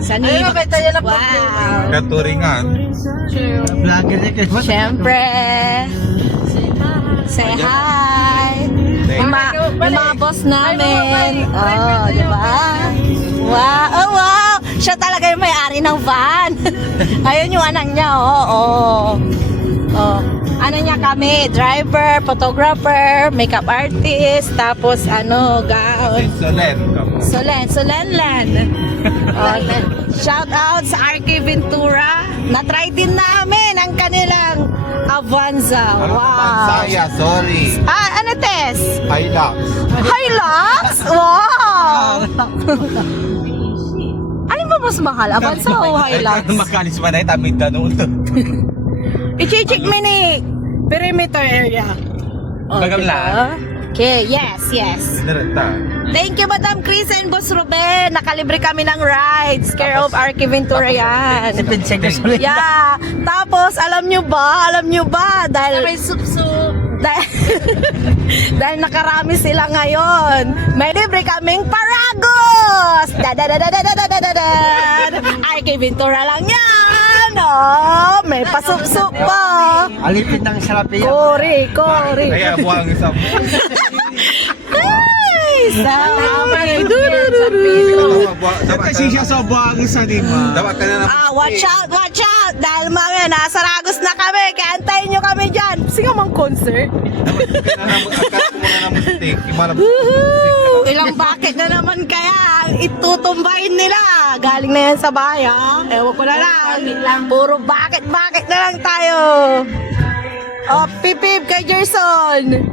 Sanib. Ayun, may tayo na Wow. Katuringan. Vlogger niya kayo. Siyempre. Say hi. Yung mga boss namin. Oh, di ba? Wow. Oh, wow. Siya talaga yung may-ari ng van. Ayun yung anak niya. Oh. Ano niya kami? Driver, photographer, makeup artist, tapos Solenland. Shout out sa RK Ventura. Na-try din namin ang kanilang Avanza. Wow. Saya, sorry. Ano Tess? Hilux. Hilux? Wow. Alin ba mas mahal? Avanza o Hilux? Makalis man ay tamid ka noon. I-check mo ni perimeter area. Bagam lang. Okay, yes. Direta. Thank you, Madam Chris and Boss Ruben. Nakalibre kami ng rides. Care of RK Ventura yan. Sipid-check na sulit. Yeah. Tapos, alam nyo ba? Dahil dahil nakarami sila ngayon, may libre kaming Paragos! RK Ventura lang yan! Oh, may pasupsup pa! Alipin ng salapi. Kori! Kaya buwang isang. Ay, salamat! Kasi siya sa buwang isa, di ba? Dapat ka na Watch out! Dahil mamaya nasa Ragos na kami, kaya antayin nyo kami dyan. Sige mang concert. Woohoo! Ilang bucket na naman kaya ang itutumbayin nila. Galing na yan sa bayan. Ewan ko na lang. Puro bucket na lang tayo. Oh, pipip kay Gerson.